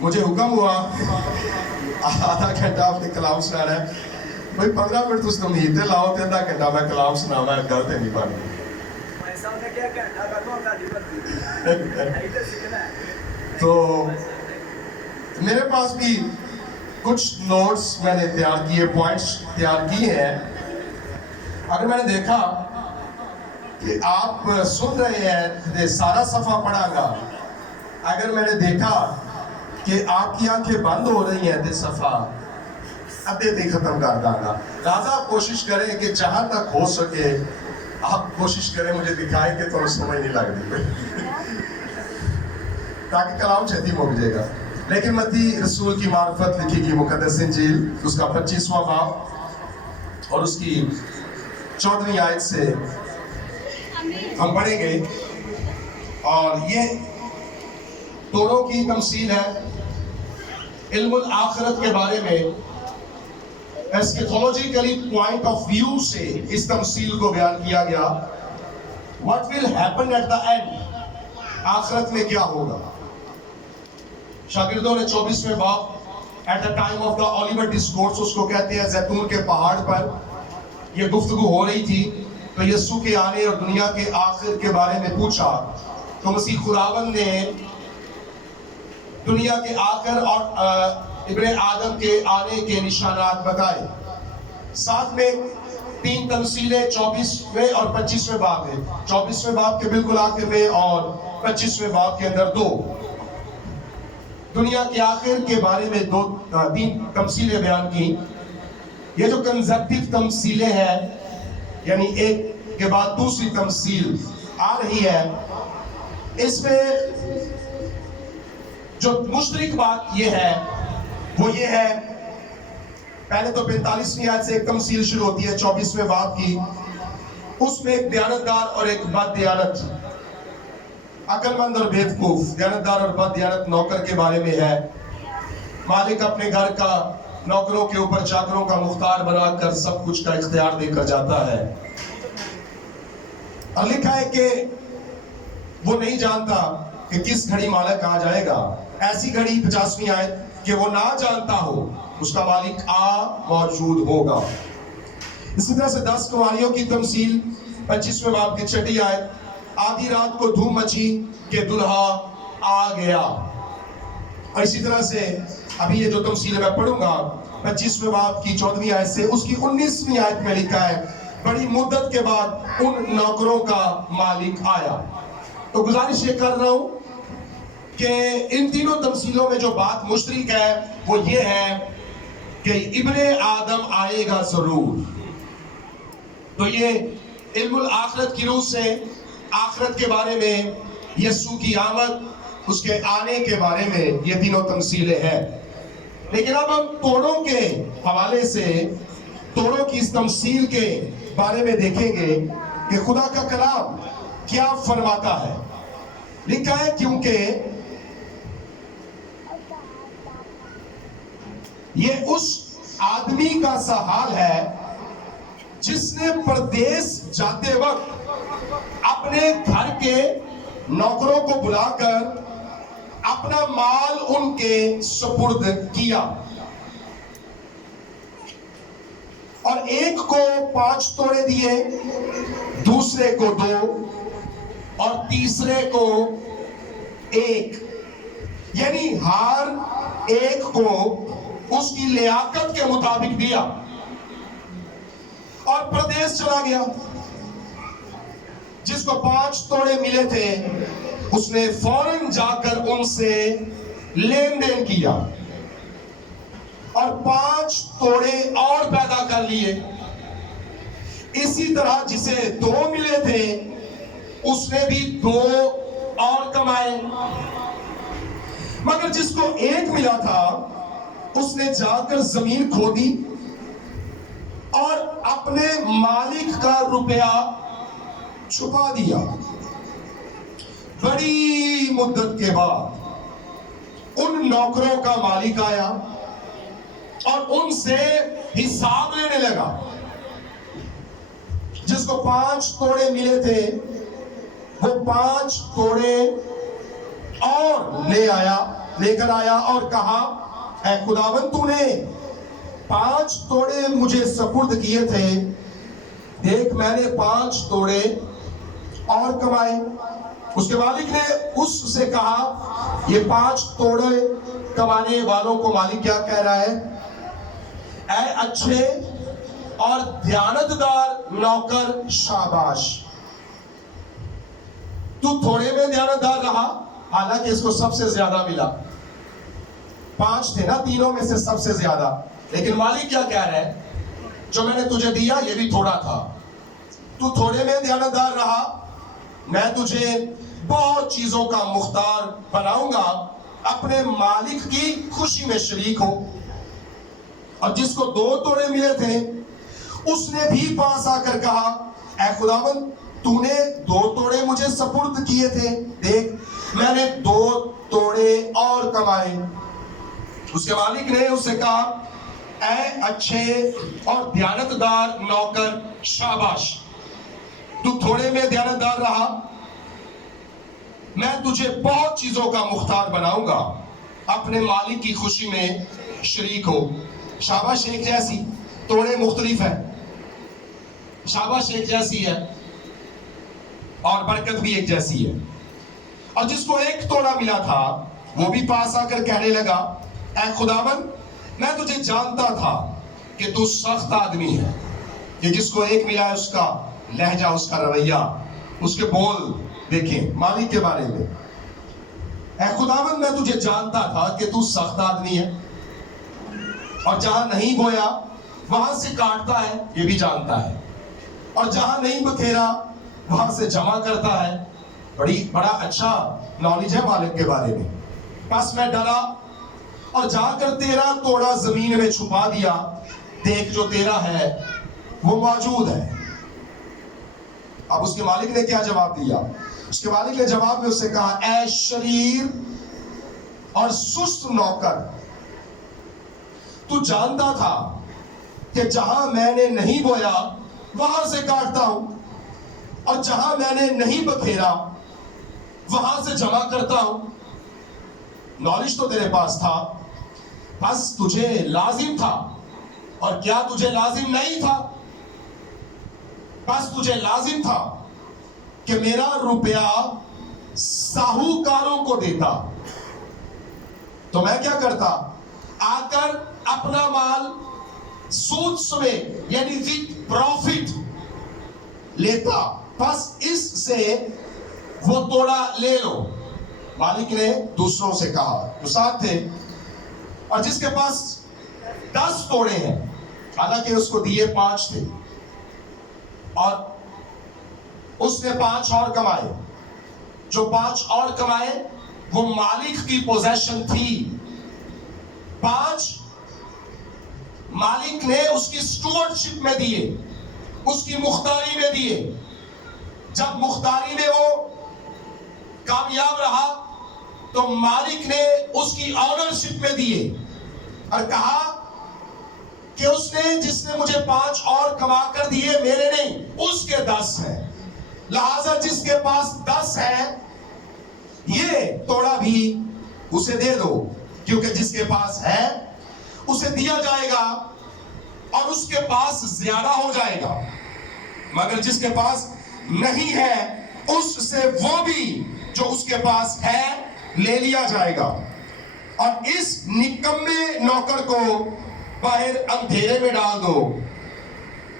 مجھے حکم ہوا آدھا گھنٹہ آپ نے کلام سنانا ہے. بھائی 15 منٹ تو امید ہے لاؤ تے آدھا گھنٹہ میں کلام سناوا گل تے نہیں بن گئی. تو میرے پاس بھی کچھ نوٹس میں نے تیار کیے، پوائنٹس تیار کیے ہیں. اگر میں نے دیکھا کہ آپ سن رہے ہیں سارا صفحہ پڑھا گا، اگر میں نے دیکھا کہ آپ کی آنکھیں بند ہو رہی ہیں صفحہ ادھے تک ختم کر داں گا. لہٰذا آپ کوشش کریں کہ جہاں تک ہو سکے آپ کوشش کریں مجھے دکھائیں کہ تمہیں سمجھ نہیں لگ رہی تاکہ کلام چھتی مک جائے گا. لیکن متی رسول کی معرفت لکھی گئی مقدس انجیل اس کا 25واں باب اور اس کی 14ویں آیت سے ہم پڑھیں گے. اور یہ توڑوں کی تمثیل ہے. علم الآخرت کے بارے میں ایسکیٹولوجیکلی پوائنٹ آف ویو سے اس تمثیل کو بیان کیا گیا. What will happen at the end؟ آخرت میں کیا ہوگا؟ شاگردوں نے 24ویں باب at the time of the Olivet discourse اس کو کہتے ہیں زیتون کے پہاڑ پر یہ گفتگو ہو رہی تھی تو یسوع کے آنے اور دنیا کے آخر کے بارے میں پوچھا تو مسیح خداوند نے دنیا کے آخر اور ابن آدم کے آنے کے نشانات بتائے. ساتھ میں 3 تمثیلیں 24ویں اور 25ویں باب میں، 24ویں باب کے بالکل آخر میں اور 25ویں باب کے اندر 2 دنیا کے آخر کے بارے میں 3 تمثیلیں بیان کی. یہ جو کنزپٹیو تمثیلیں ہیں یعنی ایک کے بعد دوسری تمثیل آ رہی ہے، اس میں جو مشترک بات یہ ہے وہ یہ ہے پہلے تو 45ویں آیت سے ایک تمثیل شروع ہوتی ہے 24ویں باب کی. اس میں ایک دیانتدار اور ایک بد دیانت، عقل مند اور بیوقوف، دیانتدار اور بد دیانت نوکر کے بارے میں ہے. مالک اپنے گھر کا نوکروں کے اوپر چاکروں کا مختار بنا کر سب کچھ کا اختیار دے کر جاتا ہے. اور لکھا ہے کہ وہ نہیں جانتا کہ کس گھڑی مالک آ جائے گا. ایسی گھڑی 50ویں آیت کہ وہ نہ جانتا ہو اس کا مالک آ موجود ہوگا. اسی طرح سے 10 کنواریوں کی تمثیل 25ویں باب کی 6 آیت، آدھی رات کو دھوم مچی کہ دلہا آ گیا. اور اسی طرح سے ابھی یہ جو تمثیل میں پڑھوں گا 25ویں باب کی 14ویں آیت سے اس کی 19ویں آیت میں لکھا ہے بڑی مدت کے بعد ان نوکروں کا مالک آیا. تو گزارش یہ کر رہا ہوں کہ ان تینوں تمثیلوں میں جو بات مشترک ہے وہ یہ ہے کہ ابن آدم آئے گا ضرور. تو یہ علم الآخرت کی روح سے آخرت کے بارے میں، یسوع کی آمد، اس کے آنے کے بارے میں یہ تینوں تمثیلیں ہیں. لیکن اب ہم توڑوں کے حوالے سے توڑوں کی اس تمثیل کے بارے میں دیکھیں گے کہ خدا کا کلام کیا فرماتا ہے. لکھا ہے کیونکہ یہ اس آدمی کا سا حال ہے جس نے پردیس جاتے وقت اپنے گھر کے نوکروں کو بلا کر اپنا مال ان کے سپرد کیا، اور ایک کو 5 توڑے دیے، دوسرے کو 2 اور تیسرے کو 1، یعنی ہر ایک کو اس کی لیاقت کے مطابق دیا اور پردیس چلا گیا. جس کو 5 توڑے ملے تھے اس نے فوراً جا کر ان سے لین دین کیا اور 5 توڑے اور پیدا کر لیے. اسی طرح جسے 2 ملے تھے اس نے بھی 2 اور کمائے. مگر جس کو 1 ملا تھا اس نے جا کر زمین کھودی اور اپنے مالک کا روپیہ چھپا دیا. بڑی مدت کے بعد ان نوکروں کا مالک آیا اور ان سے حساب لینے لگا. جس کو 5 توڑے ملے تھے وہ 5 توڑے اور لے آیا لے کر آیا اور کہا اے خداوند تو نے 5 توڑے مجھے سپرد کیے تھے، دیکھ میں نے 5 توڑے اور کمائے۔ اس کے مالک نے اس سے کہا یہ 5 توڑے کمانے والوں کو مالک کیا کہہ رہا ہے؟ اے اچھے اور دیانتدار نوکر شاباش، تو تھوڑے میں دیانتدار رہا، حالانکہ اس کو سب سے زیادہ ملا، 5 تھے نا تینوں میں سے سب سے زیادہ، لیکن مالک کیا کہہ رہا ہے؟ جو میں نے تجھے دیا یہ بھی تھوڑا تھا، تو تھوڑے میں دیانتدار رہا، میں تجھے بہت چیزوں کا مختار بناؤں گا، اپنے مالک کی خوشی میں شریک ہو۔ اور جس کو 2 توڑے ملے تھے اس نے بھی پاس آ کر کہا اے خداوند تو نے 2 توڑے مجھے سپرد کیے تھے، دیکھ میں نے 2 توڑے اور کمائے۔ اس کے مالک نے اس سے کہا اے اچھے اور دیانتدار نوکر شاباش، تو تھوڑے میں دیانتدار رہا، میں تجھے بہت چیزوں کا مختار بناؤں گا، اپنے مالک کی خوشی میں شریک ہو۔ شاباش ایک جیسی، توڑے مختلف ہیں، شاباش ایک جیسی ہے اور برکت بھی ایک جیسی ہے۔ اور جس کو 1 توڑا ملا تھا وہ بھی پاس آ کر کہنے لگا اے خداوند میں تجھے جانتا تھا کہ تو سخت آدمی ہے، کہ جس کو 1 ملا ہے اس کا لہجہ، اس کا رویہ، اس کے بول دیکھیں مالک کے بارے میں، اے خداوند میں تجھے جانتا تھا کہ تو سخت آدمی ہے، اور جہاں نہیں بویا وہاں سے کاٹتا ہے، یہ بھی جانتا ہے، اور جہاں نہیں بکھیرا وہاں سے جمع کرتا ہے۔ بڑا اچھا نالج ہے مالک کے بارے میں۔ بس میں ڈرا اور جا کر تیرا توڑا زمین میں چھپا دیا، دیکھ جو تیرا ہے وہ موجود ہے۔ اب اس کے مالک نے کیا جواب دیا؟ اس کے مالک نے جواب میں اس سے کہا اے شریر اور سست نوکر، تو جانتا تھا کہ جہاں میں نے نہیں بویا وہاں سے کاٹتا ہوں، اور جہاں میں نے نہیں بکھیرا وہاں سے جمع کرتا ہوں۔ نالج تو تیرے پاس تھا، بس تجھے لازم تھا، اور کیا تجھے لازم نہیں تھا؟ بس تجھے لازم تھا کہ میرا روپیہ ساہوکاروں کو دیتا، تو میں کیا کرتا؟ آ کر اپنا مال سود سمیت یعنی وتھ پروفٹ لیتا، بس اس سے وہ توڑا لے لو۔ مالک نے دوسروں سے کہا جو ساتھ تھے، اور جس کے پاس 10 توڑے ہیں، حالانکہ اس کو دیے 5 تھے، اور اس نے 5 اور کمائے، جو 5 اور کمائے وہ مالک کی پوزیشن تھی۔ 5 مالک نے اس کی اسٹوورڈشپ میں دیے، اس کی مختاری میں دیے۔ جب مختاری میں وہ کامیاب رہا تو مالک نے اس کی آنرشپ میں دیے، اور کہا کہ اس نے جس نے مجھے 5 اور کما کر دیے میرے نہیں، اس کے 10 ہیں، لہذا جس کے پاس 10 ہے یہ توڑا بھی اسے دے دو، کیونکہ جس کے پاس ہے اسے دیا جائے گا اور اس کے پاس زیادہ ہو جائے گا، مگر جس کے پاس نہیں ہے اس سے وہ بھی جو اس کے پاس ہے لے لیا جائے گا۔ اور اس نکمے نوکر کو باہر اندھیرے میں ڈال دو،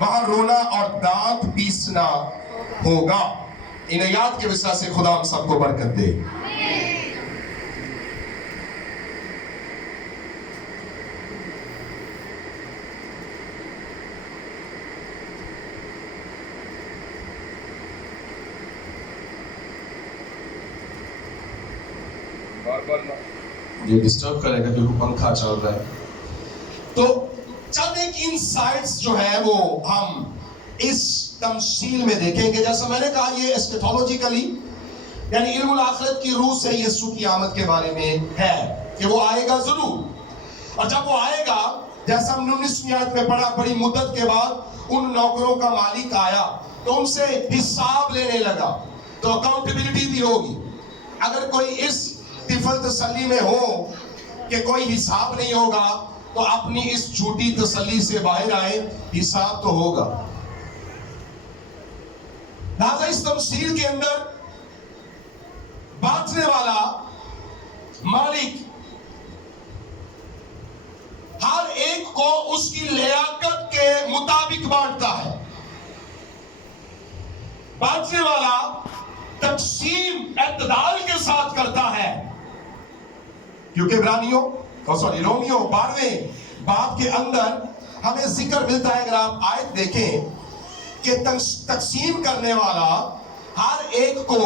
وہاں رونا اور دانت پیسنا ہوگا۔ ان آیات کے وسیلہ سے خدا ہم سب کو برکت دے۔ یہ ڈسٹرب کرے گا کیونکہ پنکھا چل رہا ہے۔ تو چند ایک انسائٹس جو ہے وہ ہم اس تمثیل میں دیکھیں گے۔ جیسا میں نے کہا یہ اسکیٹولوجیکلی یعنی علم الآخرت کی روح سے یسوع کی آمد کے بارے میں ہے کہ وہ آئے گا ضرور، اور جب وہ آئے گا جیسا ہم نے 19ویں آیت میں پڑھا، بڑی مدت کے بعد ان نوکروں کا مالک آیا تو ان سے حساب لینے لگا، تو اکاؤنٹیبلٹی بھی ہوگی۔ اگر کوئی اس طفل تسلی میں ہو کہ کوئی حساب نہیں ہوگا تو اپنی اس جھوٹی تسلی سے باہر آئے، حساب تو ہوگا۔ لہذا اس تمثیل کے اندر بانٹنے والا مالک ہر ایک کو اس کی لیاقت کے مطابق بانٹتا ہے۔ بانٹنے والا تقسیم اعتدال کے ساتھ کرتا ہے، کیونکہ رومیو 12ویں باب کے اندر ہمیں ذکر ملتا ہے، اگر آپ آیت دیکھیں کہ تقسیم کرنے والا ہر ایک کو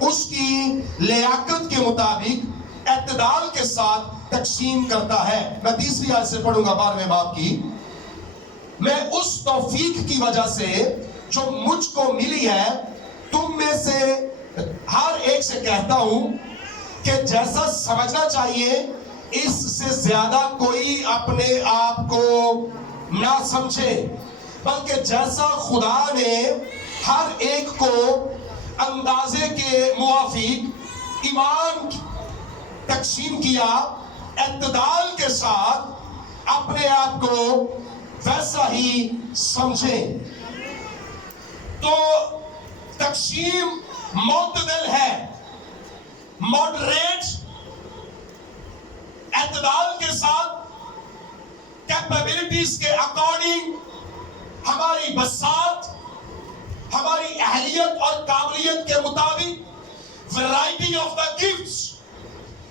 اس کی لیاقت کے مطابق اعتدال کے ساتھ تقسیم کرتا ہے۔ میں تیسری آیت سے پڑھوں گا 12ویں باب کی۔ میں اس توفیق کی وجہ سے جو مجھ کو ملی ہے تم میں سے ہر ایک سے کہتا ہوں کہ جیسا سمجھنا چاہیے اس سے زیادہ کوئی اپنے آپ کو نہ سمجھے، بلکہ جیسا خدا نے ہر ایک کو اندازے کے موافق ایمان تقسیم کیا، اعتدال کے ساتھ اپنے آپ کو ویسا ہی سمجھیں۔ تو تقسیم معتدل ہے، ماڈریٹ، اعتدال کے ساتھ، کیپیبلٹیز کے اکارڈنگ، ہماری بساط، ہماری اہلیت اور قابلیت کے مطابق، ویرائٹی آف دا گفٹس،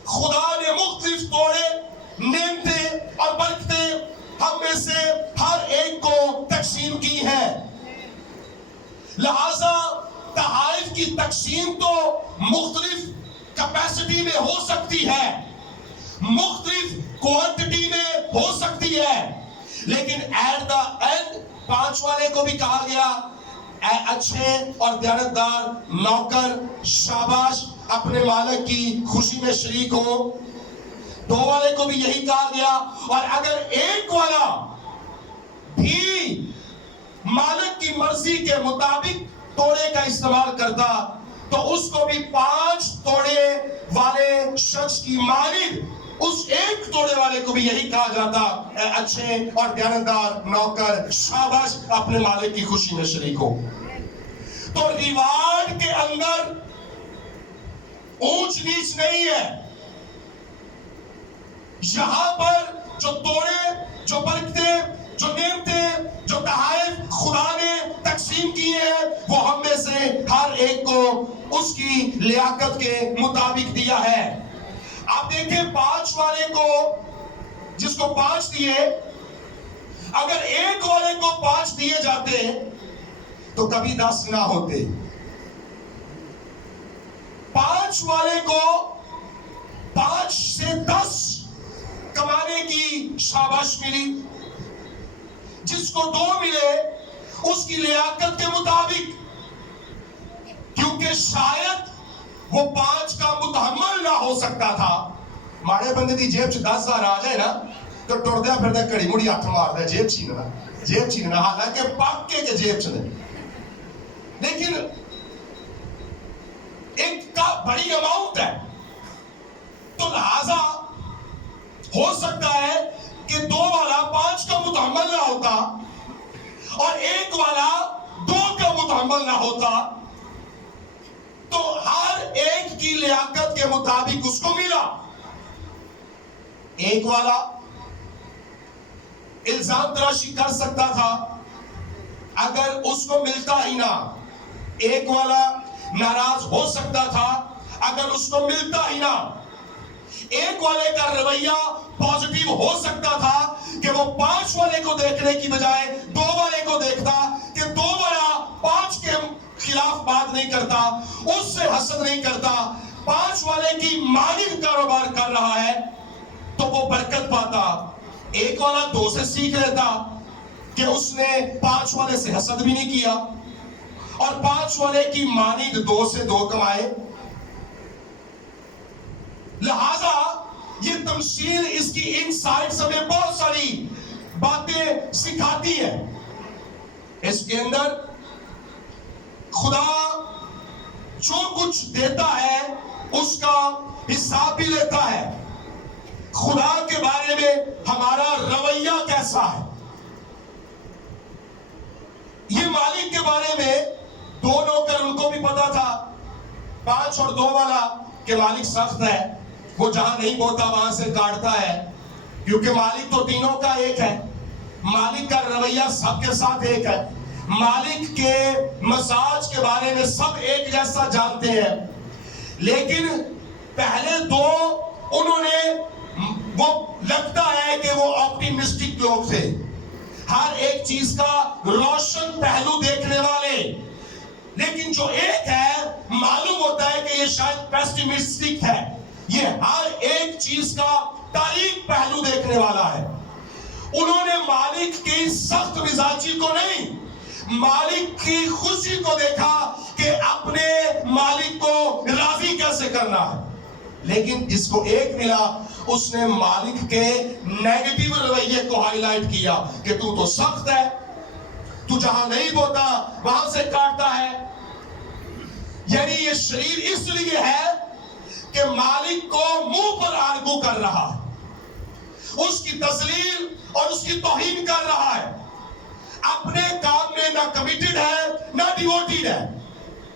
خدا نے مختلف توڑے، نعمتیں اور برکتیں ہم میں سے ہر ایک کو تقسیم کی ہیں۔ لہذا تحائف کی تقسیم تو مختلف کیپیسٹی میں ہو سکتی ہے، مختلف کوانٹٹی میں ہو سکتی ہے، لیکن ایٹ دا اینڈ 5 والے کو بھی کہا گیا اے اچھے اور دیانتدار نوکر، شاباش، اپنے مالک کی خوشی میں شریک ہو۔ 2 والے کو بھی یہی کہا گیا، اور اگر 1 والا بھی مالک کی مرضی کے مطابق توڑے کا استعمال کرتا تو اس کو بھی 5 توڑے والے شخص کی مانند اس 1 توڑے والے کو بھی یہی کہا جاتا اے اچھے اور دیانتدار نوکر، شاباش، اپنے مالک کی خوشی میں شریک ہو۔ تو ریوارڈ کے اندر اونچ نیچ نہیں ہے۔ یہاں پر جو توڑے، جو برکتیں، جو نعمتیں، جو تحائف خدا نے تقسیم کیے ہیں وہ ہم میں سے ہر ایک کو اس کی لیاقت کے مطابق دیا ہے۔ آپ دیکھیں 5 والے کو، جس کو 5 دیے، اگر 1 والے کو 5 دیے جاتے تو کبھی 10 نہ ہوتے۔ 5 والے کو 5 سے 10 کمانے کی شاباش ملی، جس کو 2 ملے اس کی لیاقت کے مطابق، کیونکہ شاید وہ 5 کا متحمل نہ ہو سکتا تھا۔ ماڑے بندے دی جیب 10,000 آ جائے نا تو ٹردیا پھردا کڑی مڑی ہاتھ ماردا جیب چھیننا، حالانکہ پاکے کے جیب چھنے، لیکن ایک کا بڑی اماؤنٹ ہے، تو لہذا ہو سکتا ہے کہ 2 والا 5 کا متحمل نہ ہوتا اور 1 والا 2 کا متحمل نہ ہوتا، تو ہر ایک کی لیاقت کے مطابق اس کو ملا۔ 1 والا الزام تراشی کر سکتا تھا اگر اس کو ملتا ہی نہ، 1 والا ناراض ہو سکتا تھا اگر اس کو ملتا ہی نہ، 1 والے کا رویہ پازیٹیو ہو سکتا تھا کہ وہ 5 والے کو دیکھنے کی بجائے 2 والے کو دیکھتا، کہ 2 والا 5 کے خلاف بات نہیں کرتا، اس سے حسد نہیں کرتا، 5 والے کی مانند کاروبار کر رہا ہے تو وہ برکت پاتا۔ 1 والا 2 سے سیکھ لیتا کہ اس نے 5 والے سے حسد بھی نہیں کیا، اور 5 والے کی مانند 2 سے 2 کمائے۔ لہذا یہ تمثیل، اس کی انسائٹس ہمیں بہت ساری باتیں سکھاتی ہے۔ اس کے اندر خدا جو کچھ دیتا ہے اس کا حساب بھی لیتا ہے خدا کے بارے میں ہمارا رویہ کیسا ہے. یہ مالک کے بارے میں دو نوکر، ان کو بھی پتا تھا 5 اور 2 والا کہ مالک سخت ہے، وہ جہاں نہیں بوتا وہاں سے کاٹتا ہے، کیونکہ مالک تو تینوں کا ایک ہے. مالک کا رویہ سب کے ساتھ ایک ہے. مالک کے مزاج کے بارے میں سب ایک جیسا جانتے ہیں. لیکن پہلے 2 انہوں نے، وہ لگتا ہے کہ وہ آپٹیمسٹک لوگ تھے، ہر ایک چیز کا روشن پہلو دیکھنے والے. لیکن جو ایک ہے معلوم ہوتا ہے کہ یہ شاید پیسیمسٹک ہے، یہ ہر ایک چیز کا تاریک پہلو دیکھنے والا ہے. انہوں نے مالک کی سخت مزاجی کو نہیں، مالک کی خوشی کو دیکھا کہ اپنے مالک کو راضی کیسے کرنا ہے. لیکن جس کو ایک ملا اس نے مالک کے نیگیٹو رویے کو ہائی لائٹ کیا کہ تو سخت ہے، تو جہاں نہیں بوتا وہاں سے کاٹتا ہے. یعنی یہ شریر اس لیے ہے کہ مالک کو منہ پر آرگو کر رہا ہے، اس کی تذلیل اور اس کی توہین کر رہا ہے، اپنے کام میں نہ کمیٹڈ ہے نہ ڈیوٹیڈ ہے.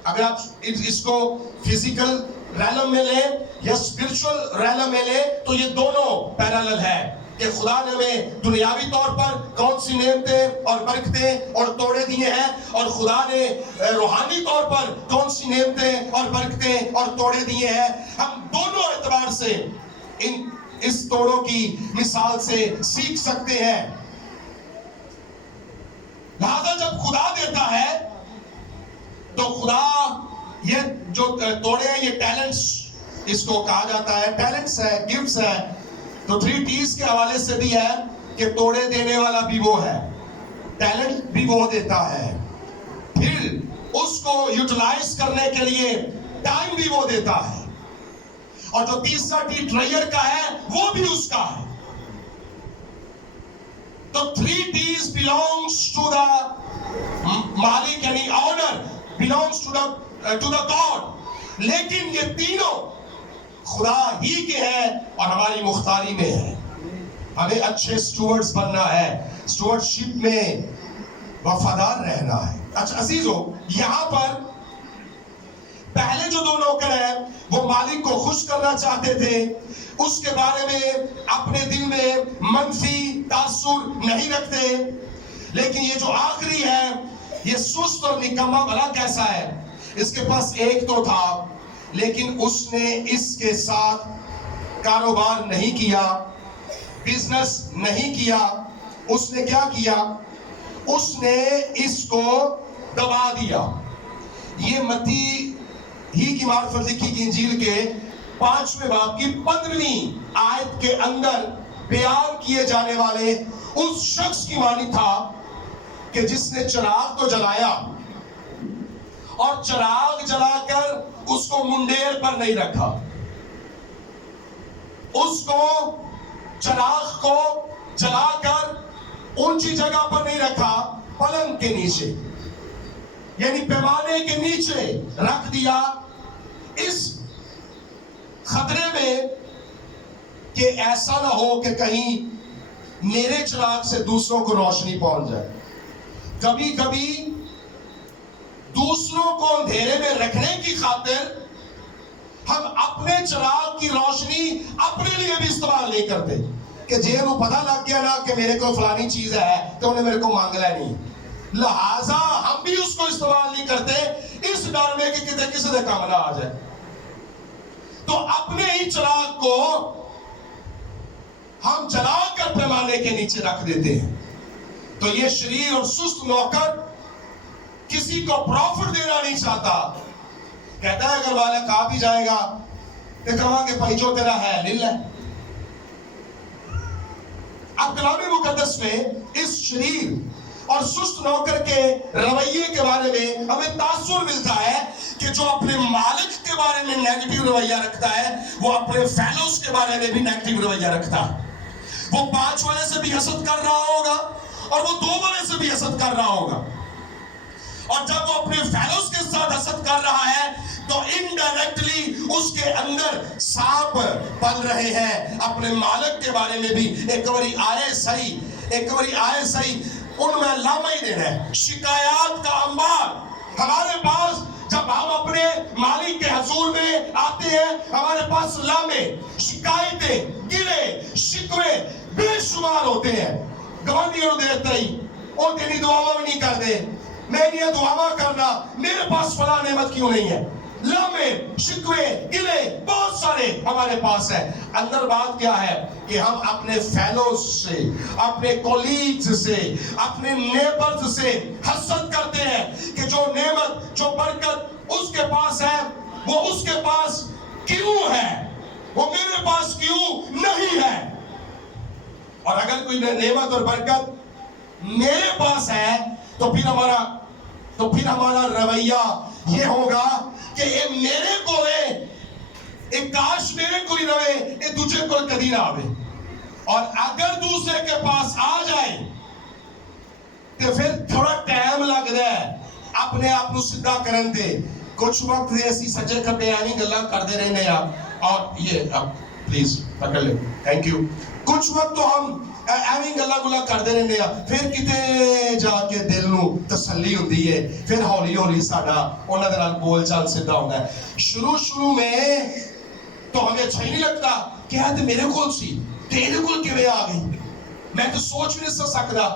اگر آپ اس کو فزیکل ریلم میں لیں یا اسپرچول ریلم میں لیں تو یہ دونوں پیرالل ہے کہ خدا نے ہمیں دنیاوی طور پر کون سی نعمتیں اور برکتیں اور توڑے دیے ہیں، اور خدا نے روحانی طور پر کون سی نعمتیں اور برکتیں اور توڑے دیے ہیں. ہم دونوں اعتبار سے اس توڑوں کی مثال سے سیکھ سکتے ہیں. لہذا جب خدا دیتا ہے تو خدا یہ جو توڑے ہیں، یہ ٹیلنٹس اس کو کہا جاتا ہے، ٹیلنٹس ہے، گفٹس ہے. تو 3 T's کے حوالے سے بھی ہے کہ توڑے دینے والا بھی وہ ہے، ٹیلنٹ بھی وہ دیتا ہے، پھر اس کو یوٹیلائز کرنے کے لیے ٹائم بھی وہ دیتا ہے، اور جو تیسرا T ٹریئر کا ہے وہ بھی اس کا ہے. تو 3 T's belongs to the مالک، یعنی owner belongs to the God. لیکن یہ تینوں خدا ہی کے ہیں اور ہماری مختاری میں ہے. ہمیں اچھے سٹوورڈز بننا ہے، سٹوورڈشپ میں وفادار رہنا ہے. اچھا عزیزو، یہاں پر پہلے جو 2 نوکر ہیں وہ مالک کو خوش کرنا چاہتے تھے، اس کے بارے میں اپنے دل میں منفی تاثر نہیں رکھتے. لیکن یہ جو آخری ہے یہ سست اور نکما بھلا کیسا ہے. اس کے پاس ایک تو تھا لیکن اس نے اس کے ساتھ کاروبار نہیں کیا، بزنس نہیں کیا. اس نے کیا کیا؟ اس نے اس کو دبا دیا. یہ متی ہی کی معرفت لکھی کی انجیل کے 5ویں باب کی 15ویں آیت کے اندر بیان کیے جانے والے اس شخص کی معنی تھا کہ جس نے چراغ تو جلایا اور چراغ جلا کر اس کو منڈیر پر نہیں رکھا، اس کو چراغ کو جلا کر اونچی جگہ پر نہیں رکھا، پلنگ کے نیچے یعنی پیمانے کے نیچے رکھ دیا، اس خطرے میں کہ ایسا نہ ہو کہ کہیں میرے چراغ سے دوسروں کو روشنی پہنچ جائے. کبھی کبھی دوسروں کو اندھیرے میں رکھنے کی خاطر ہم اپنے چراغ کی روشنی اپنے لیے بھی استعمال نہیں کرتے کہ جے انہوں پتہ لگ گیا نا کہ میرے کو فلانی چیز ہے تو انہیں میرے کو مانگنا نہیں، لہٰذا ہم بھی اس کو استعمال نہیں کرتے اس ڈر میں کہ کسی سے کام نہ آ جائے. تو اپنے ہی چراغ کو ہم جلا کر پیمانے کے نیچے رکھ دیتے ہیں. تو یہ شریر اور سست نوکر کسی کو پروفٹ دینا نہیں چاہتا، کہتا ہے اگر مالک آ بھی جائے گا تو کہاں کہ بھائی جو تیرا ہے لے لے. اب کلام مقدس میں اس شریر اور سست نوکر کے رویے کے بارے میں ہمیں تاثر ملتا ہے کہ جو اپنے مالک کے بارے میں نیگیٹو رویہ رکھتا ہے وہ اپنے فیلوز کے بارے میں بھی نیگیٹو رویہ رکھتا ہے. وہ 5 والے سے بھی حسد کر رہا ہوگا اور وہ 2 والے سے بھی حسد کر رہا ہوگا. اور جب وہ اپنے فیلوز کے ساتھ حسد کر رہا ہے تو انڈائریکٹلی اس کے اندر سانپ پل رہے ہیں اپنے مالک کے بارے میں بھی. ایک باری آئے صحیح ان میں لامہ ہی دینا ہے. شکایات کا انبار ہمارے پاس جب ہم اپنے مالک کے حضور میں آتے ہیں, ہمارے پاس لامے, شکایتیں, گلے, شکوے بے شمار ہوتے ہیں. گوانڈیوں دیتے ہی اور تیری دعاواں بھی نہیں کر دے, میں نہیں دعاواں کرنا, میرے پاس فلاں نعمت کیوں نہیں ہے. لامے, شکوے, گلے بہت سارے ہمارے پاس ہیں. اندر بات کیا ہے کہ ہم اپنے فیلوز سے, اپنے کولیگز سے, اپنے نیبرز سے حسد کرتے ہیں کہ جو نعمت, جو برکت اس کے پاس ہے وہ اس کے پاس کیوں ہے, وہ میرے پاس کیوں نہیں ہے. اور اگر کوئی نعمت اور برکت میرے پاس ہے تو پھر ہمارا رویہ یہ ہوگا کہ اے میرے کو اے کاش میرے کو ہی رہے, اے تجھے کو کدی نہ آوے. اور اگر دوسرے کے پاس آ جائے تو پھر تھوڑا ٹائم لگتا ہے اپنے آپ کو سدھا کرن دے. کچھ وقت ایسی سجے کھبے ایویں گلاں کرتے رہنے ہیں. اور یہ پلیز پکڑ لے, تھینک یو. کچھ وقت تو ہم ایویں گلاں کرتے رہنے ہیں, پھر کتے جا کے دل نو تسلی ہوندی ہے, پھر ہولی ساڈا انہاں دے نال بول چال سیدھا ہوندا ہے. شروع میں تو ہمیں اچھا ہی نہیں لگتا کہ یہ تو میرے کول سی تیرے کول کیویں آ گئی, میں تو سوچ بھی نہیں سکتا.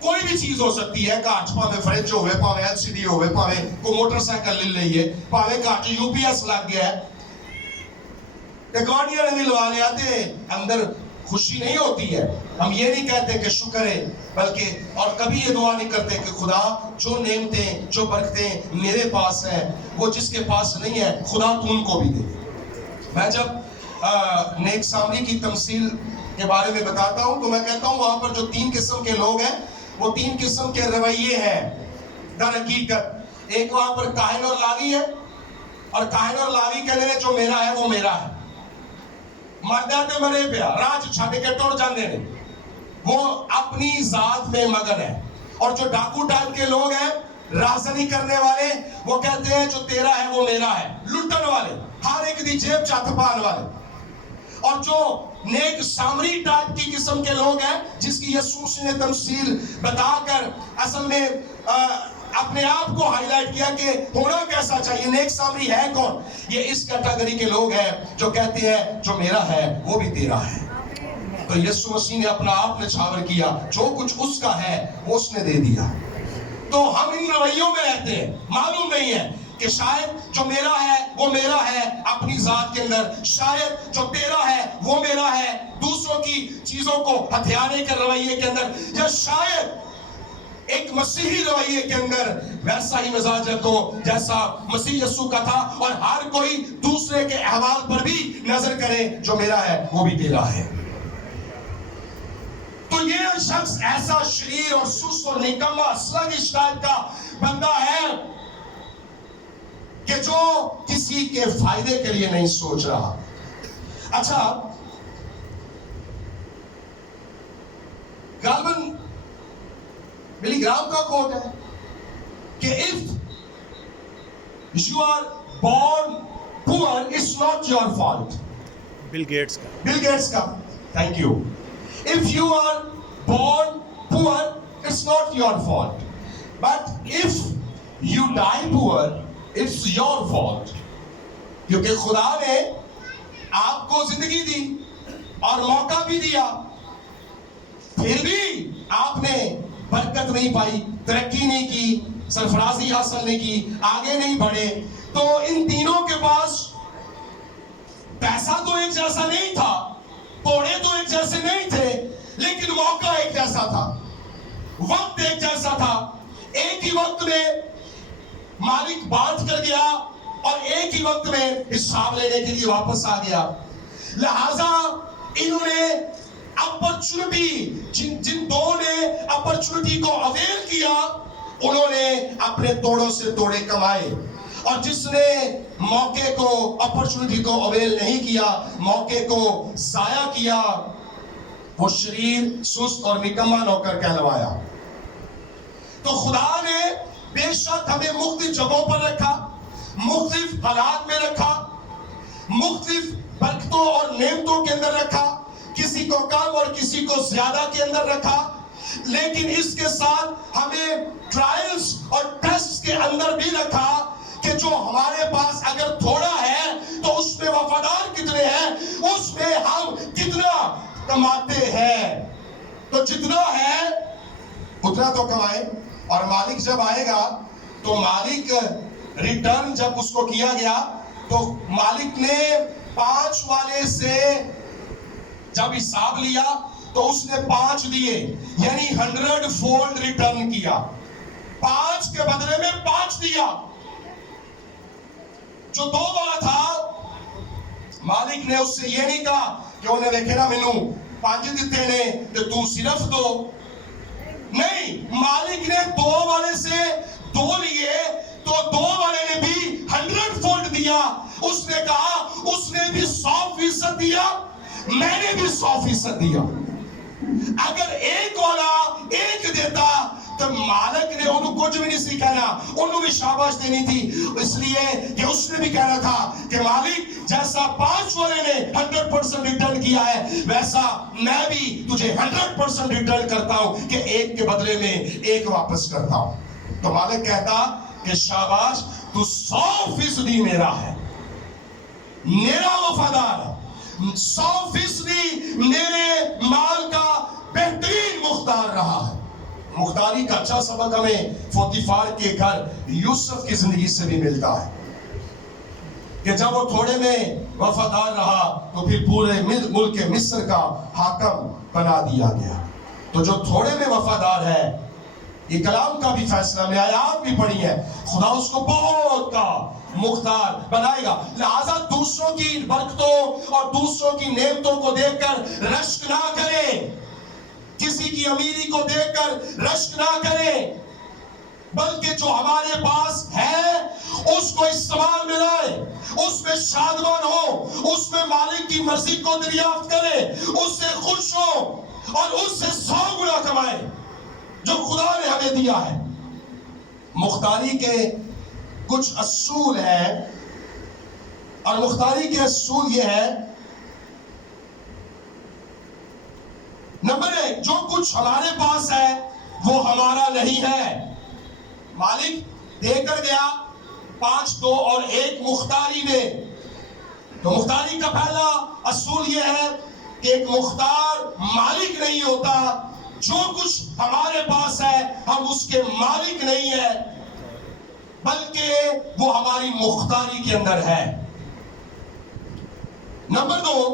کوئی بھی چیز ہو سکتی ہے, گھر پاویں فریج ہوے, پاویں ایل سی ڈی ہوے, پاویں کوئی موٹر سائیکل لے لئیے, پاویں گھر یو پی ایس لگ گیا ہے, گوانڈیاں نے بھی لوا لیا تے اندر خوشی نہیں ہوتی ہے. ہم یہ نہیں کہتے کہ شکر ہے, بلکہ اور کبھی یہ دعا نہیں کرتے کہ خدا جو نعمتیں, جو برکتیں میرے پاس ہیں وہ جس کے پاس نہیں ہے خدا تو ان کو بھی دے. میں جب نیک سامری کی تمثیل کے بارے میں بتاتا ہوں تو میں کہتا ہوں وہاں پر جو 3 قسم کے لوگ ہیں وہ 3 قسم کے رویے ہیں در حقیقت. ایک وہاں پر کاہن اور لاوی ہے, اور کاہن اور لاوی کہنے ہیں جو میرا ہے وہ میرا ہے. مردہ تے مرے پیا راج چھڈ کے ٹر جاندے نے, وہ اپنی ذات میں مگن ہے. اور جو ڈاکو ٹائپ کے لوگ ہیں, رازنی کرنے والے, وہ کہتے ہیں جو تیرا ہے وہ میرا ہے. لٹن والے, ہر ایک دی جیب چت پان والے. اور جو نیک سامری ٹائپ کی قسم کے لوگ ہیں جس کی یسوع مسیح نے تمثیل بتا کر اصل میں اپنے آپ کو ہائی لائٹ کیا کہ ہونا کیسا چاہیے. نیک سامری ہے کون؟ یہ اس کیٹیگری کے لوگ ہیں جو کہتے ہیں جو میرا ہے وہ بھی تیرا ہے. تو یسوع مسیح نے اپنا آپ نچھاور کیا, جو کچھ اس کا ہے وہ اس نے دے دیا. تو ہم ان رویوں میں رہتے ہیں, معلوم نہیں ہے کہ شاید جو میرا ہے وہ میرا ہے اپنی ذات کے اندر, شاید جو تیرا ہے وہ میرا ہے دوسروں کی چیزوں کو ہتھیانے کے رویے کے اندر, یا شاید ایک مسیحی رویے کے اندر ویسا ہی مزاج رکھو جیسا مسیح یسوع کا تھا, اور ہر کوئی دوسرے کے احوال پر بھی نظر کرے جو میرا ہے وہ بھی تیرا ہے. تو یہ شخص ایسا شریر اور سست اور نکما سلگش ٹائپ کا بندہ ہے کہ جو کسی کے فائدے کے لیے نہیں سوچ رہا. اچھا, غالباً بلی گرام کا کوٹ ہے کہ if you are born poor it's not your fault. Bill Gates کا thank you. If you are born poor it's not your fault, but if you die poor it's your fault. کیونکہ خدا نے آپ کو زندگی دی اور موقع بھی دیا, پھر بھی آپ نے برکت نہیں پائی, ترقی نہیں کی, سرفرازی حاصل نہیں کی, آگے نہیں بڑھے. تو ان تینوں کے پاس پیسہ تو ایک جیسا نہیں تھا, کوڑے تو ایک جیسے نہیں تھے, لیکن موقع ایک جیسا تھا, وقت ایک جیسا تھا. ایک ہی وقت میں مالک بانٹ کر گیا اور ایک ہی وقت میں حساب لینے کے لیے واپس آ گیا. لہذا انہوں نے اپرچونٹی, جن دو نے اپرچونٹی کو اویل کیا انہوں نے اپنے توڑوں سے توڑے کمائے, اور جس نے موقع کو, اپرچونٹی کو اویل نہیں کیا, موقع کو ضائع کیا, وہ شریر, سست اور نکما نوکر کہلوایا. تو خدا نے بے شک ہمیں مختلف جگہوں پر رکھا, مختلف حالات میں رکھا, مختلف برکتوں اور نعمتوں کے اندر رکھا, کسی کو کم اور کسی کو زیادہ کے اندر رکھا, لیکن اس کے ساتھ ہمیں ٹرائلز اور ٹیسٹ کے اندر بھی رکھا کہ جو ہمارے پاس اگر تھوڑا ہے تو اس میں وفادار کتنے ہیں, اس میں ہم کتنا کماتے ہیں. تو جتنا ہے اتنا تو کمائے, اور مالک جب آئے گا تو مالک ریٹرن جب اس کو کیا گیا تو مالک نے 5 والے سے جب حساب لیا تو اس نے 5 دیے, یعنی 100 فولڈ ریٹرن کیا, 5 کے بدلے میں 5 دیا. جو 2 والا تھا مالک نے اس سے یہ نہیں کہا کہ انہیں دیکھے نا مینوں 5 دیتے نے تو تو صرف 2, نہیں, مالک نے 2 والے سے 2 لیے تو 2 والے نے بھی 100 فولڈ دیا. اس نے کہا اس نے بھی 100% دیا, میں نے بھی 100% دیا. اگر ایک والا 1 دیتا تو مالک نے انہوں کچھ بھی نہیں سی کہنا, انہوں بھی شاباش دینی تھی, اس لیے کہ اس نے بھی کہنا تھا کہ مالک جیسا 5 والے نے 100% ریٹرن کیا ہے ویسا میں بھی تجھے 100% ریٹرن کرتا ہوں کہ 1 کے بدلے میں 1 واپس کرتا ہوں. تو مالک کہتا کہ شاباش تو 100% میرا ہے, میرا وفادار ہے, 100% میرے مال کا بہترین مختار رہا ہے. مختاری کا اچھا سبق ہمیں پوتیفار کے گھر یوسف کی زندگی سے بھی ملتا ہے کہ جب وہ تھوڑے میں وفادار رہا تو پھر پورے ملک مصر کا حاکم بنا دیا گیا. تو جو تھوڑے میں وفادار ہے, یہ کلام کا بھی فیصلہ میں آیات بھی پڑھی ہے, خدا اس کو بہت کا مختار بنائے گا. لہذا دوسروں کی برکتوں اور دوسروں کی نعمتوں کو دیکھ کر رشک نہ کریں, کسی کی امیری کو دیکھ کر رشک نہ کریں, بلکہ جو ہمارے پاس ہے اس کو استعمال میں لائے, اس میں شادمان ہو, اس میں مالک کی مرضی کو دریافت کرے, اس سے خوش ہو اور اس سے 100 گنا کمائے جو خدا نے ہمیں دیا ہے. مختاری کے کچھ اصول ہیں, اور مختاری کے اصول یہ ہے, نمبر 1, جو کچھ ہمارے پاس ہے وہ ہمارا نہیں ہے. مالک دے کر گیا 5, 2 اور 1 مختاری میں. تو مختاری کا پہلا اصول یہ ہے کہ ایک مختار مالک نہیں ہوتا, جو کچھ ہمارے پاس ہے ہم اس کے مالک نہیں ہیں, بلکہ وہ ہماری مختاری کے اندر ہے. نمبر 2,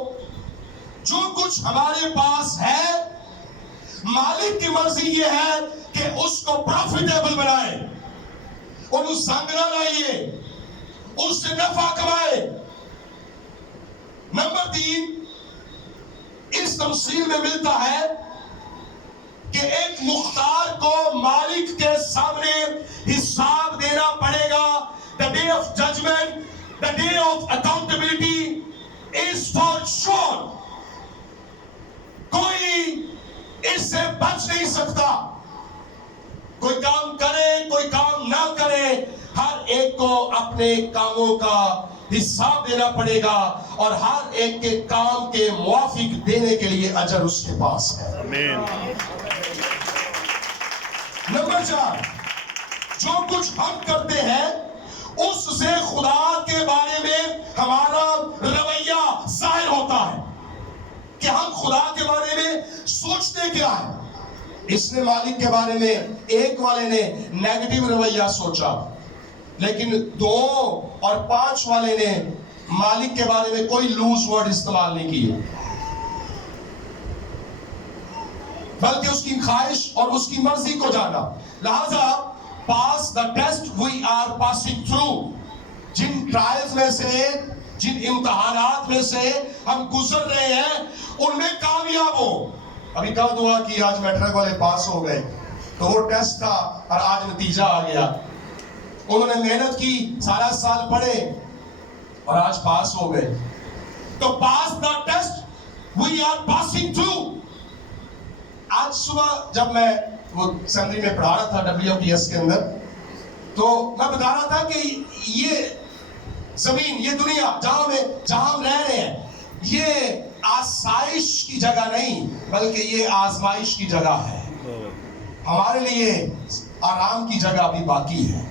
جو کچھ ہمارے پاس ہے مالک کی مرضی یہ ہے کہ اس کو پروفیٹیبل بنائے, انہوں زنگ نہ لائیے, اس سے نفع کمائے. نمبر 3, اس تمثیل میں ملتا ہے کہ ایک مختار کو مالک کے سامنے حساب دینا پڑے گا. The day of judgment, the day of accountability is for sure. کوئی اس سے بچ نہیں سکتا. کوئی کام کرے کوئی کام نہ کرے, ہر ایک کو اپنے کاموں کا حساب دینا پڑے گا, اور ہر ایک کے کام کے موافق دینے کے لیے اجر اس کے پاس ہے. آمین. نمبر 4, جو کچھ ہم کرتے ہیں اس سے خدا کے بارے میں ہمارا رویہ ظاہر ہوتا ہے کہ ہم خدا کے بارے میں سوچتے کیا ہیں. اس نے مالک کے بارے میں 1 والے نے نیگیٹو رویہ سوچا, لیکن 2 اور 5 والے نے مالک کے بارے میں کوئی لوز ورڈ استعمال نہیں کیے, بلکہ اس کی خواہش اور اس کی مرضی کو جانا. لہذا pass the test we are passing through, جن ٹرائلز میں سے, جن امتحانات میں سے ہم گزر رہے ہیں ان میں کامیاب ہو. ابھی کل دعا کی, آج میٹرک والے پاس ہو گئے, تو وہ ٹیسٹ تھا اور آج نتیجہ آ گیا. انہوں نے محنت کی, سارا سال پڑھے اور آج پاس ہو گئے. تو pass the test we are passing through. آج صبح جب میں وہ سیمنری میں پڑھا رہا تھا WPS کے اندر, تو میں بتا رہا تھا کہ یہ زمین، یہ دنیا جہاں ہم رہ رہے ہیں، یہ آسائش کی جگہ نہیں بلکہ یہ آزمائش کی جگہ ہے. ہمارے لیے آرام کی جگہ ابھی باقی ہے.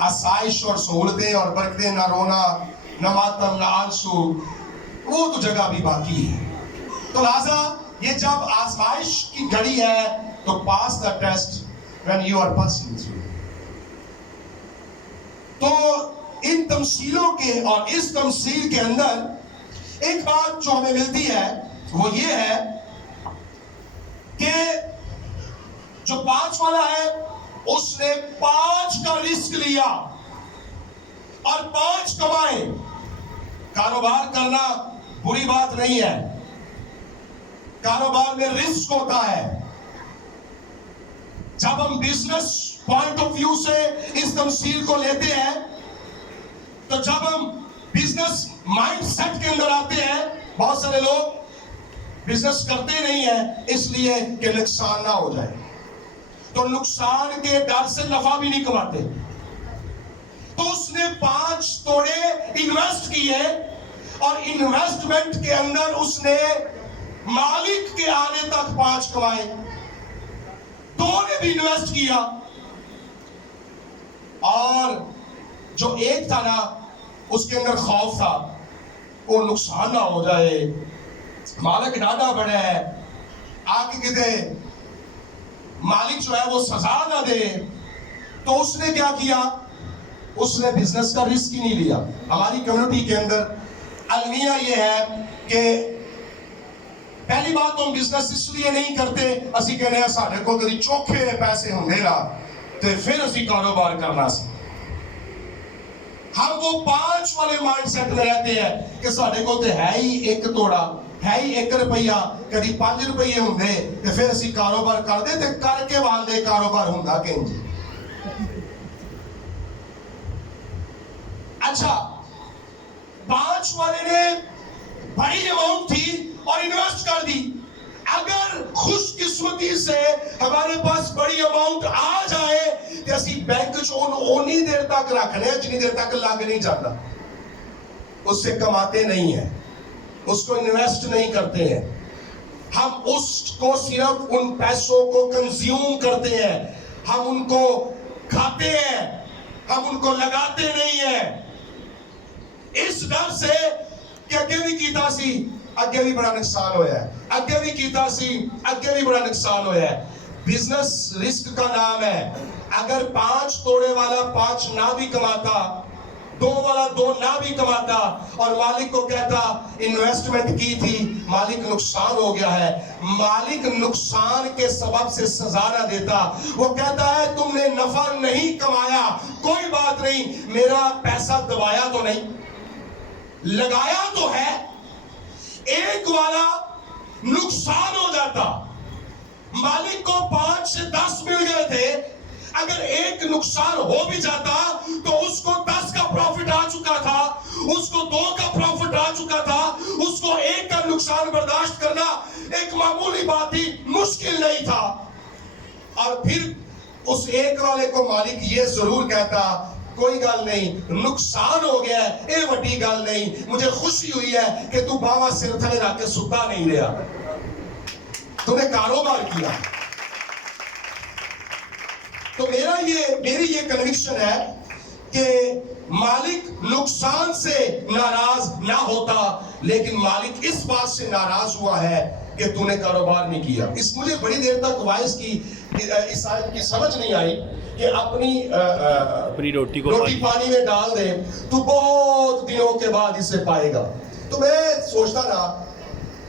آسائش اور سہولتیں اور برکتیں، نہ رونا، نہ ماتم، نہ آنسو، وہ تو جگہ ابھی باقی ہے. تو لہذا یہ جب آزمائش کی گھڑی ہے تو pass the test when you are passing through. تو ان تمثیلوں کے اور اس تمثیل کے اندر ایک بات جو ہمیں ملتی ہے وہ یہ ہے کہ جو 5 والا ہے اس نے 5 کا رسک لیا اور 5 کمائے. کاروبار کرنا بری بات نہیں ہے، کاروبار میں رسک ہوتا ہے. جب ہم بزنس پوائنٹ آف ویو سے اس تمثیل کو لیتے ہیں، تو جب ہم بزنس مائنڈ سیٹ کے اندر آتے ہیں، بہت سارے لوگ بزنس کرتے نہیں ہیں اس لیے کہ نقصان نہ ہو جائے، تو نقصان کے ڈر سے نفع بھی نہیں کماتے. تو اس نے 5 توڑے انویسٹ کیے اور انویسٹمنٹ کے اندر اس نے مالک کے آنے تک 5 کمائے. 2 نے بھی انویسٹ کیا اور جو ایک تھا نا اس کے اندر خوف تھا وہ نقصان نہ ہو جائے، مالک ڈاڈا بڑا ہے، آگے کہتے مالک جو ہے وہ سزا نہ دے. تو اس نے کیا کیا؟ اس نے بزنس کا رسک ہی نہیں لیا. ہماری کمیونٹی کے اندر المیہ یہ ہے کہ پہلی بات تو ہم بزنس اس لیے نہیں کرتے، اسی کہنے ہیں ساڑھے کو کدی چوکھے پیسے ہوں گے نا تو پھر اسی کاروبار کرنا سی. ہم وہ 5 والے مائنڈ سیٹ میں رہتے ہیں کہ ساڑھے کو تو ہے ہی 1 توڑا، ہے ہی 1 روپیہ، کدی 5 روپیے ہوں گے تو پھر اسی کاروبار کر دے تو کر کے واندے کاروبار ہوں گا کہ جی. اچھا 5 والے نے بڑی اماؤنٹ تھی اور انویسٹ کر دی. اگر خوش قسمتی سے ہمارے پاس بڑی اماؤنٹ آ جائے کہ اسی بینک اونی دیر تک رکھنے جنی دیر تک لگ نہیں جاتا، اس سے کماتے نہیں ہیں، اس کو انویسٹ نہیں کرتے ہیں. ہم اس کو صرف ان پیسوں کو کنزیوم کرتے ہیں، ہم ان کو کھاتے ہیں، ہم ان کو لگاتے نہیں ہیں، اس ڈر سے کہ اگے بھی کیتا سی اگے بھی بڑا نقصان ہویا ہے، اگے بھی کیتا سی اگے بھی بڑا نقصان ہویا ہے. بزنس رسک کا نام ہے. اگر 5 توڑے والا 5 نہ بھی کماتا، 2 والا 2 نہ بھی کماتا اور مالک کو کہتا انویسٹمنٹ کی تھی، مالک نقصان ہو گیا ہے، مالک نقصان کے سبب سے سزا نہ دیتا. وہ کہتا ہے تم نے نفع نہیں کمایا، کوئی بات نہیں، میرا پیسہ دبایا تو نہیں، لگایا تو ہے. 1 والا نقصان ہو جاتا. مالک کو 5 سے 10 مل گئے تھے، اگر 1 نقصان ہو بھی جاتا تو اس کو 10 کا پروفٹ آ چکا تھا، اس کو 2 کا پروفٹ آ چکا تھا، اس کو 1 کا نقصان برداشت کرنا ایک معمولی بات ہی مشکل نہیں تھا. اور پھر اس 1 والے کو مالک یہ ضرور کہتا کوئی گل نہیں، نقصان ہو گیا ہے، اے وڈی گل نہیں، مجھے خوشی ہوئی ہے کہ تو باوا سر تھلے رکھ کے ستا نہیں رہا، تو نے کاروبار کیا. تو میری یہ کنوکشن ہے کہ مالک نقصان سے ناراض نہ ہوتا، لیکن مالک اس بات سے ناراض ہوا ہے کہ تو نے کاروبار نہیں کیا. اس مجھے بڑی دیر تک وائس کی اس آیت کی سمجھ نہیں آئی کہ اپنی روٹی پانی میں ڈال دے تو بہت دنوں کے بعد اسے پائے گا. تو میں سوچتا رہا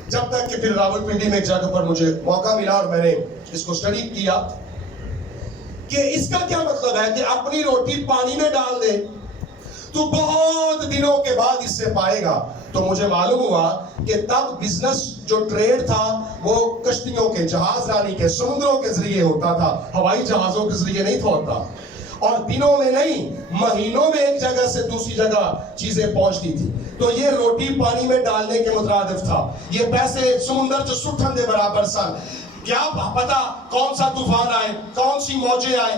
جب تک کہ پھر راولپنڈی میں ایک جگہ پر مجھے موقع ملا اور میں نے اس کو اسٹڈی کیا کہ اس کا کیا مطلب ہے کہ اپنی روٹی پانی میں ڈال دے تو بہت دنوں کے بعد اس سے پائے گا. تو مجھے معلوم ہوا کہ تب بزنس جو ٹریڈ تھا وہ کشتیوں کے، جہاز رانی کے، سمندروں کے ذریعے ہوتا تھا، ہوائی جہازوں کے ذریعے نہیں ہوتا، اور دنوں میں نہیں مہینوں میں ایک جگہ سے دوسری جگہ چیزیں پہنچتی تھی. تو یہ روٹی پانی میں ڈالنے کے مترادف تھا. یہ پیسے سمندر جو سٹھن دے برابر سن. کیا پتا کون سا طوفان آئے، کون سی موجیں آئے،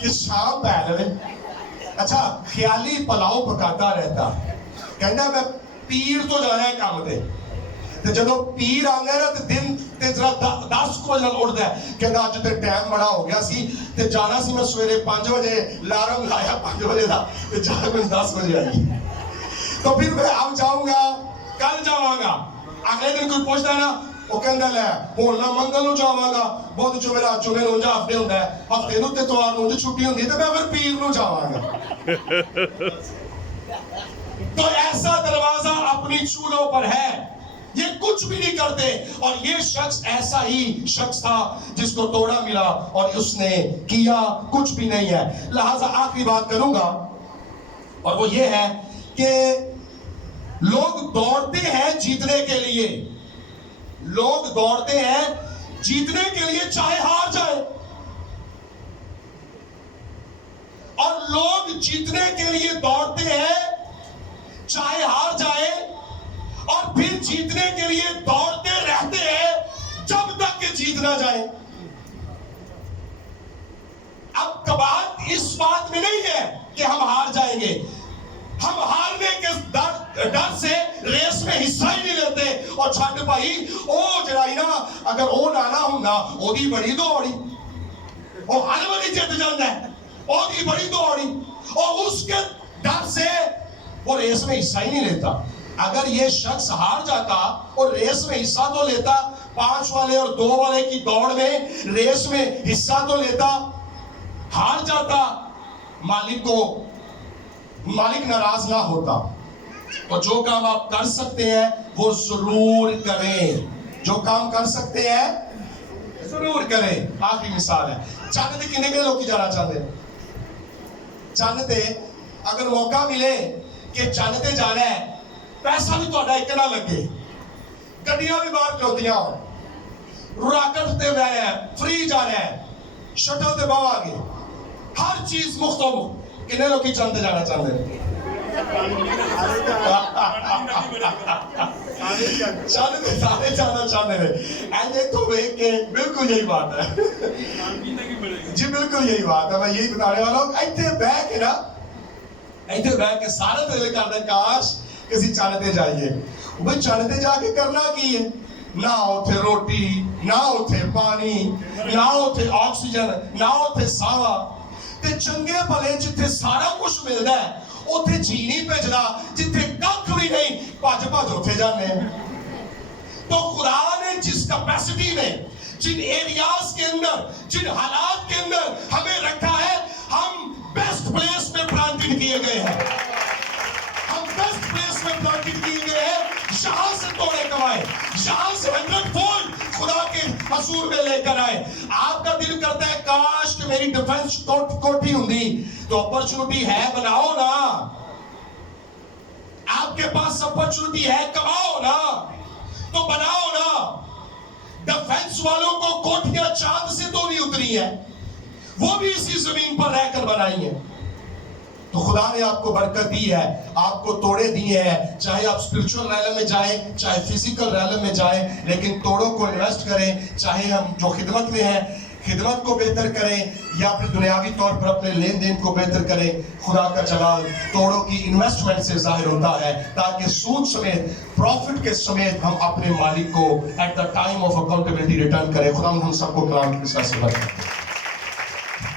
کہ شام پہ لے اچھا خیالی پلاؤ پکاتا رہتا کہنا میں پیر تو جانا ہے کام دے تے جدو پیر آندا ہے نا تے دن تے ذرا 10 بجے اٹھدا ہے کہندا اج تے ٹائم بڑا ہو گیا سی تے جانا سی میں سویرے 5 بجے الارم لایا 5 بجے دا تے جا کے 10 بجے آئی تو پھر میں اب جاؤں گا کل جاواں گا اگلے دن کوئی پوچھدا ہے نا وہ کہندا لے ہن نہ منگل نو جاواں گا بہت جمعرات جمعے نو جا ہفتے ہوندا ہے ہفتے نو تے اتوار نو چھٹی ہوندی تے میں پھر پیر نو جاواں گا تو ایسا دروازہ اپنی چولوں پر ہے یہ کچھ بھی نہیں کرتے اور یہ شخص ایسا ہی شخص تھا جس کو توڑا ملا اور اس نے کیا کچھ بھی نہیں ہے لہذا آخری بات کروں گا اور وہ یہ ہے کہ لوگ دوڑتے ہیں جیتنے کے لیے لوگ دوڑتے ہیں جیتنے کے لیے چاہے ہار جائے اور لوگ جیتنے کے لیے دوڑتے ہیں چاہے ہار جائے اور پھر جیتنے کے لیے دوڑتے رہتے ہیں جب تک کہ جیت نہ جائے اب بات اس بات میں نہیں ہے کہ ہم ہار جائیں گے ہم ہارنے کے ڈر سے ریس میں حصہ ہی نہیں لیتے اور چھٹ بھائی او جڑائی نا اگر او نانا ہوں نا او دی بڑی دوڑی او ہر بڑی جیت جانا ہے او دی بڑی دوڑی اور اس کے ڈر سے وہ ریس میں حصہ ہی نہیں لیتا اگر یہ شخص ہار جاتا اور ریس میں حصہ تو لیتا 5 والے اور 2 والے کی دوڑ میں ریس میں حصہ تو لیتا ہار جاتا مالک ناراض نہ ہوتا اور جو کام آپ کر سکتے ہیں وہ ضرور کریں جو کام کر سکتے ہیں ضرور کریں آخری مثال ہے چاہتے کنے کنے لوگ کی جانا چاہتے ہیں چاہتے اگر موقع ملے کہ چاہتے جانا ہے پیسہ بھی تو ایک نہ لگے گڈیاں بھی باہر کھلوتیاں راکٹ تے بہ ہے فری جانا ہے شٹل تے باہر آگے ہر چیز مختلف کنے لوگ چاہتے جانا چاہتے ہیں چاہتے سارے جانا چاہتے ہیں ایسے تو ایک کہ بالکل یہی بات ہے جی بالکل یہی بات ہے میں یہی بتانے والا ہوں ایتھے بہ کے نا ایتھے بہ کے سارے دل کرتے کاش کسی چانتے جائیے وہ چانتے جا کے کرنا کی ہے نہ ہوتے روٹی نہ ہوتے پانی نہ ہوتے آکسیجن نہ ہوتے ساوا تے چنگے بھلے جتھے سارا کچھ ملتا ہے اوتھے جی نہیں بھیجنا جتھے ککھ بھی نہیں پاج ہوتے جانے تو خدا نے جس کیپیسٹی میں جن ایریاز کے اندر جن حالات کے اندر ہمیں رکھا ہے ہم بیسٹ پلیس میں پلانٹڈ کیے گئے ہیں ہم بیسٹ پلیس میں پلانٹڈ کیے گئے ہیں یہاں سے توڑے کمائے یہاں سے 100 فولڈ خدا کے حضور میں لے کر آئے آپ کا دل کرتا ہے کاش کہ میری ڈیفنس کوٹھی ہوندی تو اپرچونٹی ہے بناؤ نا آپ کے پاس اپرچونٹی ہے کماؤ نا تو بناؤ نا ڈیفنس والوں کو کوٹھیاں چاند سے تو نہیں اتری ہے وہ بھی اسی زمین پر رہ کر بنائی ہیں تو خدا نے آپ کو برکت دی ہے آپ کو توڑے دیے ہیں چاہے آپ اسپرچول ریلم میں جائیں چاہے فزیکل ریلم میں جائیں لیکن توڑوں کو انویسٹ کریں چاہے ہم جو خدمت میں ہیں خدمت کو بہتر کریں یا پھر دنیاوی طور پر اپنے لین دین کو بہتر کریں خدا کا جلال توڑوں کی انویسٹمنٹ سے ظاہر ہوتا ہے تاکہ سود سمیت پروفٹ کے سمیت ہم اپنے مالک کو at the time of accountability return کریں خدا ہم سب کو کلام کے ساتھ برکت دے